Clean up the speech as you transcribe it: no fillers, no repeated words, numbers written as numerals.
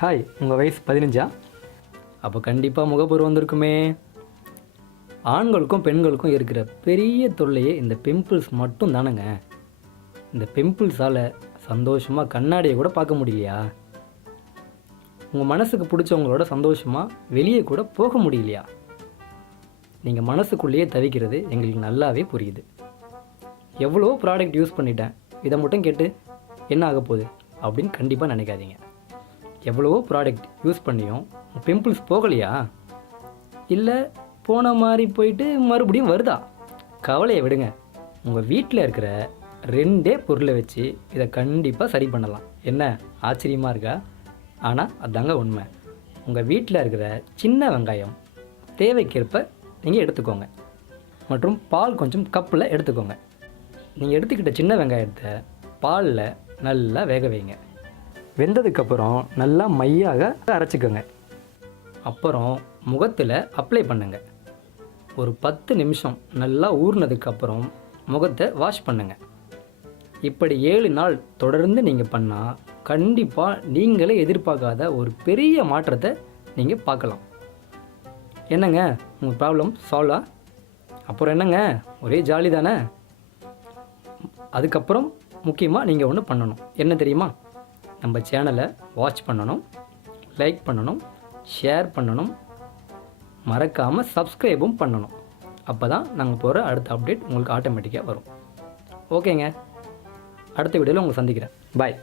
Hi, உங்கள் வயசு 15? அப்போ கண்டிப்பாக முகப்பரு வந்திருக்குமே. ஆண்களுக்கும் பெண்களுக்கும் இருக்கிற பெரிய தொல்லையே இந்த பிம்பிள்ஸ் மட்டும் தானேங்க. இந்த பிம்பிள்ஸால் சந்தோஷமாக கண்ணாடியை கூட பார்க்க முடியலையா? உங்கள் மனசுக்கு பிடிச்சவங்களோட சந்தோஷமாக வெளியே கூட போக முடியலையா? நீங்கள் மனசுக்குள்ளேயே தவிக்கிறது எங்களுக்கு நல்லாவே புரியுது. எவ்வளோ ப்ராடக்ட் யூஸ் பண்ணிட்டேன், இதை மட்டும் கேட்டு என்ன ஆக போகுது அப்படின்னு கண்டிப்பாக நினைக்காதீங்க. எவ்வளவோ ப்ராடக்ட் யூஸ் பண்ணியும் பிம்பிள்ஸ் போகலையா? இல்லை போன மாதிரி போயிட்டு மறுபடியும் வருதா? கவலையை விடுங்க. உங்கள் வீட்டில் இருக்கிற 2 பொருளை வச்சு இதை கண்டிப்பாக சரி பண்ணலாம். என்ன ஆச்சரியமாக இருக்கா? ஆனால் அதாங்க உண்மை. உங்கள் வீட்டில் இருக்கிற சின்ன வெங்காயம் தேவைக்கேற்ப நீங்கள் எடுத்துக்கோங்க. மற்றும் பால் கொஞ்சம் கப்பில் எடுத்துக்கோங்க. நீங்கள் எடுத்துக்கிட்ட சின்ன வெங்காயத்தை பாலில் நல்லா வேக வைங்க. வெந்ததுக்கப்புறம் நல்லா மையாக அரைச்சிக்கோங்க. அப்புறம் முகத்தில் அப்ளை பண்ணுங்கள். ஒரு 10 நிமிஷம் நல்லா ஊறினதுக்கப்புறம் முகத்தை வாஷ் பண்ணுங்கள். இப்படி 7 நாள் தொடர்ந்து நீங்கள் பண்ணால் கண்டிப்பாக நீங்களே எதிர்பார்க்காத ஒரு பெரிய மாற்றத்தை நீங்கள் பார்க்கலாம். என்னங்க உங்கள் ப்ராப்ளம் சால்வா? அப்புறம் என்னங்க, ஒரே ஜாலி தானே? அதுக்கப்புறம் முக்கியமாக நீங்கள் ஒன்று பண்ணணும். என்ன தெரியுமா? நம்ம சேனலை வாட்ச் பண்ணணும், லைக் பண்ணணும், ஷேர் பண்ணணும், மறக்காமல் சப்ஸ்கிரைபும் பண்ணணும். அப்போ தான் நாங்கள் போகிற அடுத்த அப்டேட் உங்களுக்கு ஆட்டோமேட்டிக்காக வரும். ஓகேங்க, அடுத்த வீடியோவில் உங்களை சந்திக்கிறேன். பாய்.